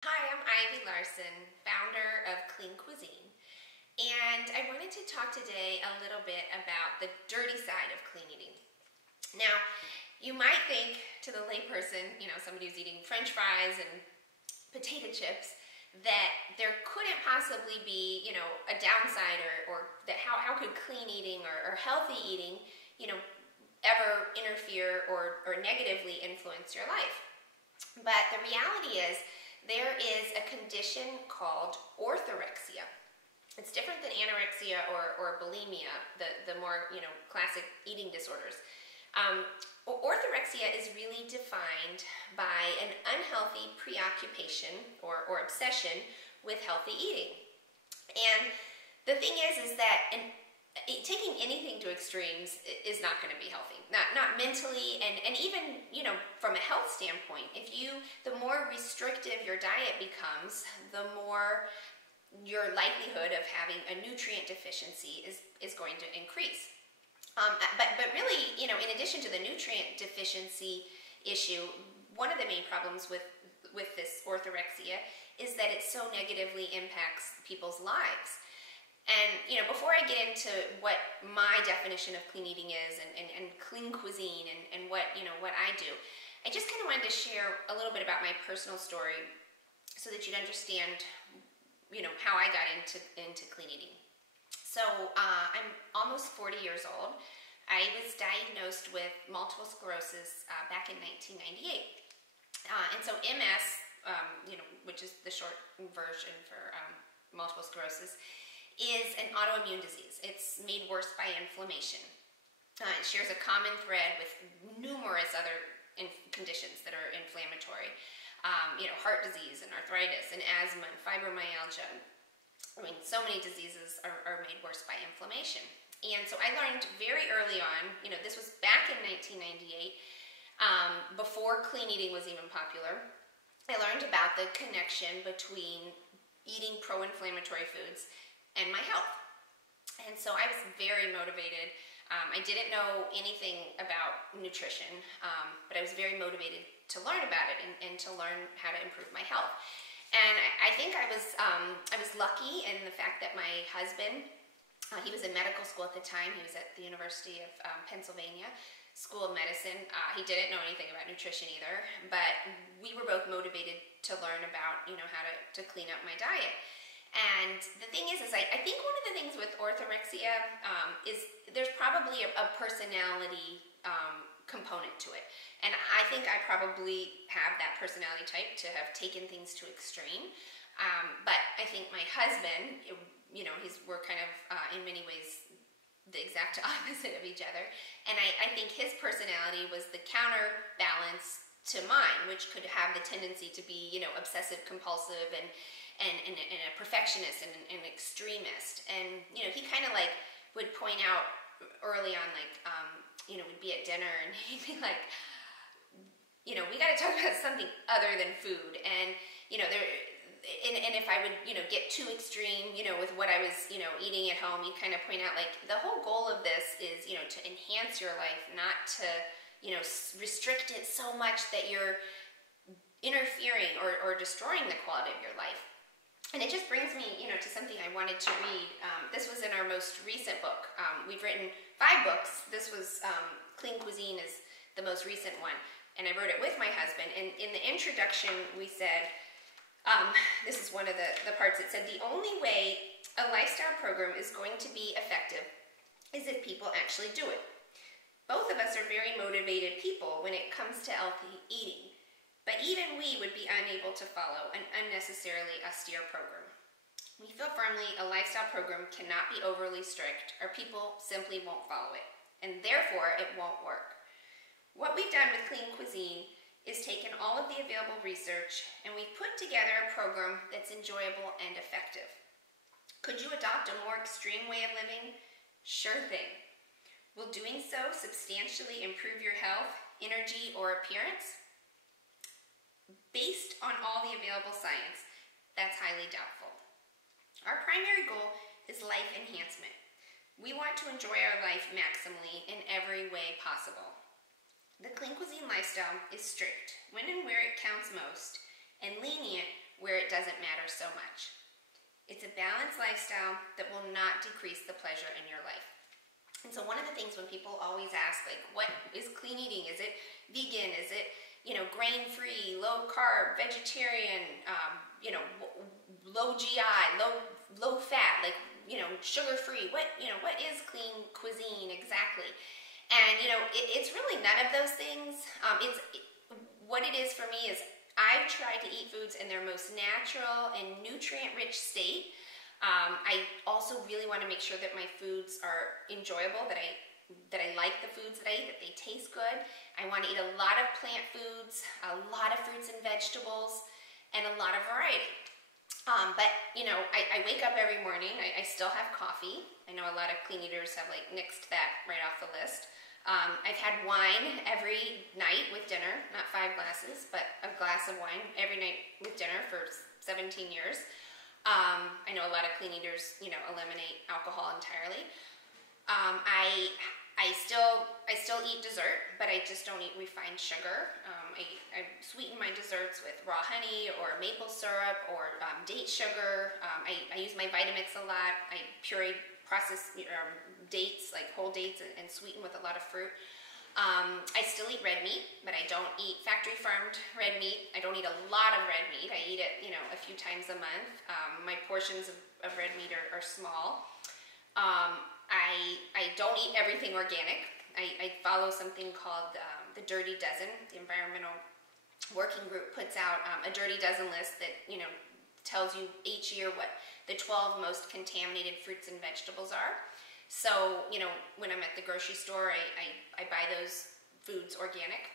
Hi, I'm Ivy Larson, founder of Clean Cuisine, and I wanted to talk today a little bit about the dirty side of clean eating. Now, you might think to the layperson, somebody who's eating French fries and potato chips, that there couldn't possibly be, a downside or that how could clean eating or healthy eating, ever interfere or negatively influence your life. But the reality is, there is a condition called orthorexia. It's different than anorexia or bulimia, the more classic eating disorders. Orthorexia is really defined by an unhealthy preoccupation or obsession with healthy eating. And the thing is that taking anything to extremes is not going to be healthy. Not mentally and even, from a health standpoint. The more restrictive your diet becomes, the more your likelihood of having a nutrient deficiency is going to increase. But really, in addition to the nutrient deficiency issue, one of the main problems with this orthorexia is that it so negatively impacts people's lives. And, before I get into what my definition of clean eating is and clean cuisine and what I do, I just kind of wanted to share a little bit about my personal story so that you'd understand, how I got into clean eating. So I'm almost 40 years old. I was diagnosed with multiple sclerosis back in 1998. And so MS, which is the short version for multiple sclerosis, is an autoimmune disease. It's made worse by inflammation. It shares a common thread with numerous other conditions that are inflammatory. Heart disease and arthritis and asthma and fibromyalgia. So many diseases are made worse by inflammation. And so I learned very early on, this was back in 1998, before clean eating was even popular. I learned about the connection between eating pro-inflammatory foods and my health. And so I was very motivated. I didn't know anything about nutrition, but I was very motivated to learn about it and to learn how to improve my health. And I think I was lucky in the fact that my husband, he was in medical school at the time. He was at the University of Pennsylvania School of Medicine. He didn't know anything about nutrition either, but we were both motivated to learn about, how to clean up my diet. And the thing is I think one of the things with orthorexia is there's probably a personality component to it. And I think I probably have that personality type to have taken things to extreme. But I think my husband, we're kind of in many ways the exact opposite of each other. And I think his personality was the counterbalance to mine, which could have the tendency to be, obsessive compulsive and a perfectionist and an extremist. And, he kind of would point out early on, we'd be at dinner and he'd be like, we got to talk about something other than food. And, and if I would, get too extreme, with what I was, eating at home, he'd kind of point out, the whole goal of this is, to enhance your life, not to, restrict it so much that you're interfering or destroying the quality of your life. And it just brings me, to something I wanted to read. This was in our most recent book. We've written 5 books. This was Clean Cuisine is the most recent one. And I wrote it with my husband. And in the introduction, we said, this is one of the parts. It said, the only way a lifestyle program is going to be effective is if people actually do it. Both of us are very motivated people when it comes to healthy eating. But even we would be unable to follow an unnecessarily austere program. We feel firmly a lifestyle program cannot be overly strict or people simply won't follow it, and therefore it won't work. What we've done with Clean Cuisine is taken all of the available research and we've put together a program that's enjoyable and effective. Could you adopt a more extreme way of living? Sure thing. Will doing so substantially improve your health, energy, or appearance? Based on all the available science, that's highly doubtful. Our primary goal is life enhancement. We want to enjoy our life maximally in every way possible. The Clean Cuisine lifestyle is strict when and where it counts most, and lenient where much. It's a balanced lifestyle that will not decrease the pleasure in your life. And so one of the things when people always ask, like, what is clean eating? Is it vegan? Is it, grain-free, low-carb, vegetarian, low GI, low fat, like, sugar-free? What is clean cuisine exactly? And, it's really none of those things. What it is for me is I've tried to eat foods in their most natural and nutrient-rich state. I also really want to make sure that my foods are enjoyable, that I like the foods that I eat, that they taste good. I want to eat a lot of plant foods, a lot of fruits and vegetables, and a lot of variety. But, I wake up every morning. I still have coffee. I know a lot of clean eaters have, nixed that right off the list. I've had wine every night with dinner, not 5 glasses, but a glass of wine every night with dinner for 17 years. I know a lot of clean eaters, eliminate alcohol entirely. I still eat dessert, but I just don't eat refined sugar. I sweeten my desserts with raw honey or maple syrup or date sugar. I use my Vitamix a lot. I puree processed dates, like whole dates, and sweeten with a lot of fruit. I still eat red meat, but I don't eat factory farmed red meat. I don't eat a lot of red meat. I eat it, a few times a month. My portions of red meat are small. I don't eat everything organic. I follow something called the Dirty Dozen. The Environmental Working Group puts out a Dirty Dozen list that, tells you each year what the 12 most contaminated fruits and vegetables are. So, when I'm at the grocery store, I buy those foods organic.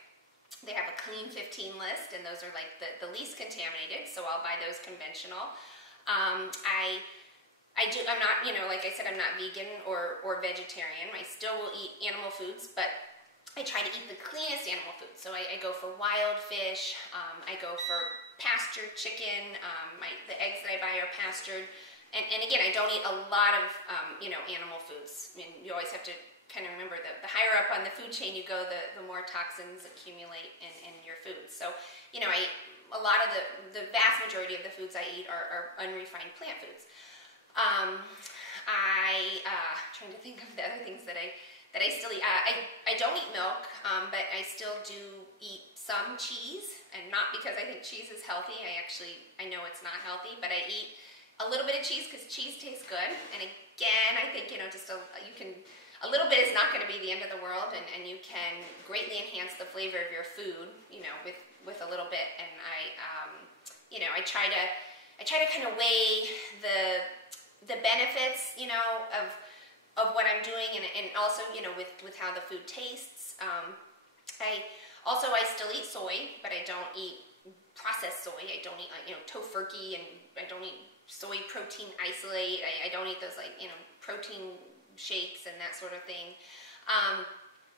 They have a clean 15 list, and those are like the least contaminated, so I'll buy those conventional. I'm not, like I said, I'm not vegan or vegetarian. I still will eat animal foods, but I try to eat the cleanest animal foods. So I go for wild fish, I go for pastured chicken, the eggs that I buy are pastured. And again, I don't eat a lot of, animal foods. I mean, you always have to kind of remember that the higher up on the food chain you go, the more toxins accumulate in your foods. So, a lot of the vast majority of the foods I eat are unrefined plant foods. Trying to think of the other things that I still eat. I don't eat milk, but I still do eat some cheese, and not because I think cheese is healthy. I know it's not healthy, but I eat a little bit of cheese because cheese tastes good. And again, I think, a little bit is not going to be the end of the world, and you can greatly enhance the flavor of your food, with a little bit. And I try to kind of weigh the benefits, of what I'm doing, and also, with how the food tastes. I still eat soy, but I don't eat processed soy. I don't eat, tofurkey, and I don't eat soy protein isolate. I don't eat those, protein shakes and that sort of thing.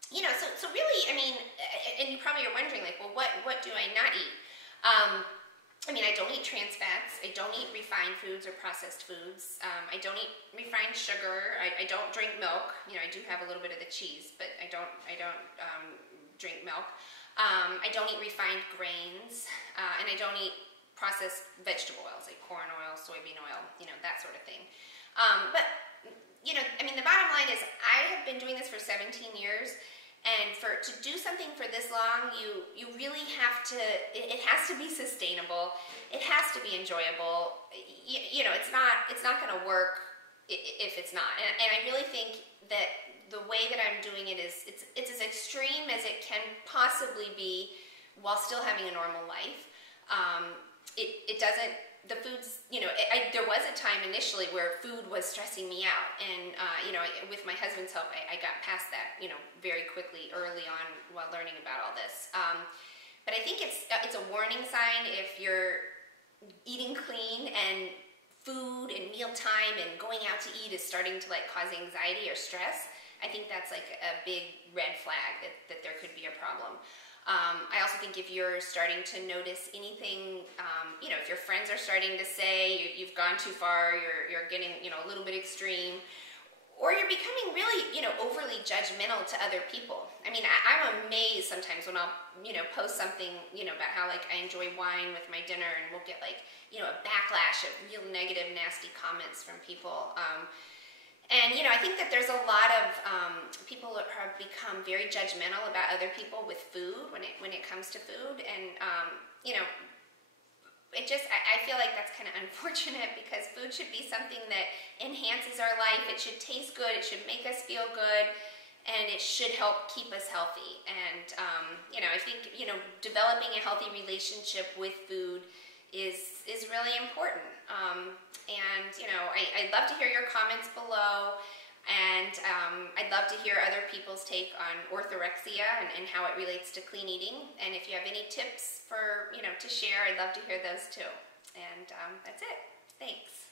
So really, and you probably are wondering, well, what do I not eat? I don't eat trans fats. I don't eat refined foods or processed foods. I don't eat refined sugar. I don't drink milk. I do have a little bit of the cheese, but I don't drink milk. I don't eat refined grains, and I don't eat processed vegetable oils like corn oil, soybean oil, that sort of thing. But the bottom line is I have been doing this for 17 years. And to do something for this long, you really have to, it has to be sustainable. It has to be enjoyable. It's not going to work if it's not. And I really think that the way that I'm doing it is, it's as extreme as it can possibly be while still having a normal life. It doesn't, the foods, there was a time initially where food was stressing me out, and with my husband's help, I got past that, very quickly early on while learning about all this. But I think it's a warning sign if you're eating clean and food and mealtime and going out to eat is starting to cause anxiety or stress. I think that's a big red flag that there could be a problem. I also think if you're starting to notice anything, if your friends are starting to say you've gone too far, you're getting, a little bit extreme, or you're becoming really, overly judgmental to other people. I'm amazed sometimes when I'll, post something, about how I enjoy wine with my dinner, and we'll get a backlash of real negative, nasty comments from people. And, you know, I think that there's a lot of people who have become very judgmental about other people with food when it comes to food. And, you know, I feel like that's kind of unfortunate, because food should be something that enhances our life. It should taste good. It should make us feel good. And it should help keep us healthy. And, you know, I think, you know, developing a healthy relationship with food is really important. And, you know, I'd love to hear your comments below. And I'd love to hear other people's take on orthorexia and how it relates to clean eating. And if you have any tips for, you know, to share, I'd love to hear those too. And that's it. Thanks.